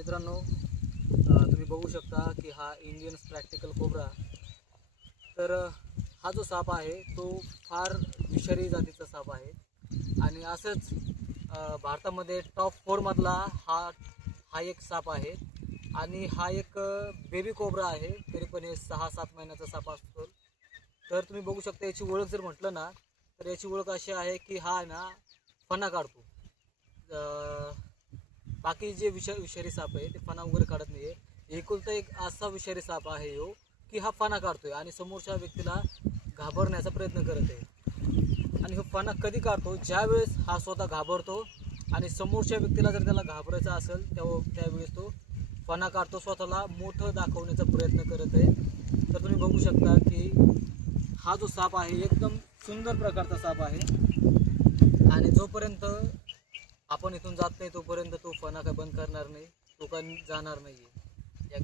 मित्रांनो, तुम्ही बघू शकता की हा इंडियन स्प्रॅक्टिकल कोब्रा. तर हा जो साप आहे तो फार विषारी जातीचा साप आहे आणि असंच भारतामध्ये टॉप 4 मधला हा एक साप आहे आणि हा एक बेबी कोब्रा आहे. तरी पण हे 6-7 महिन्याचा साप असतो. तर तुम्ही बघू शकता याची ओळख जर म्हटलं ना तर याची ओळख अशी आहे की हा ना फणा काढतो. बाकी जे विषारी साप आहे ते फणा वगैरे काढत नाहीये. एकुलता एक असा विषारी साप आहे हो की हा फणा काढतोय आणि समोरच्या व्यक्तीला घाबरण्याचा प्रयत्न करत आहे. आणि हा फणा कधी काढतो? ज्या वेळेस हा स्वतः घाबरतो आणि समोरच्या व्यक्तीला जर त्याला घाबरायचं असेल त्यावेळेस तो फणा काढतो, स्वतःला मोठं दाखवण्याचा प्रयत्न करत आहे. तर तुम्ही बघू शकता की हा जो साप आहे एकदम सुंदर प्रकारचा साप आहे आणि जोपर्यंत आपण इथून जात नाही तोपर्यंत तो फणा काय बंद करणार नाही, तो काय जाणार नाही. एकदा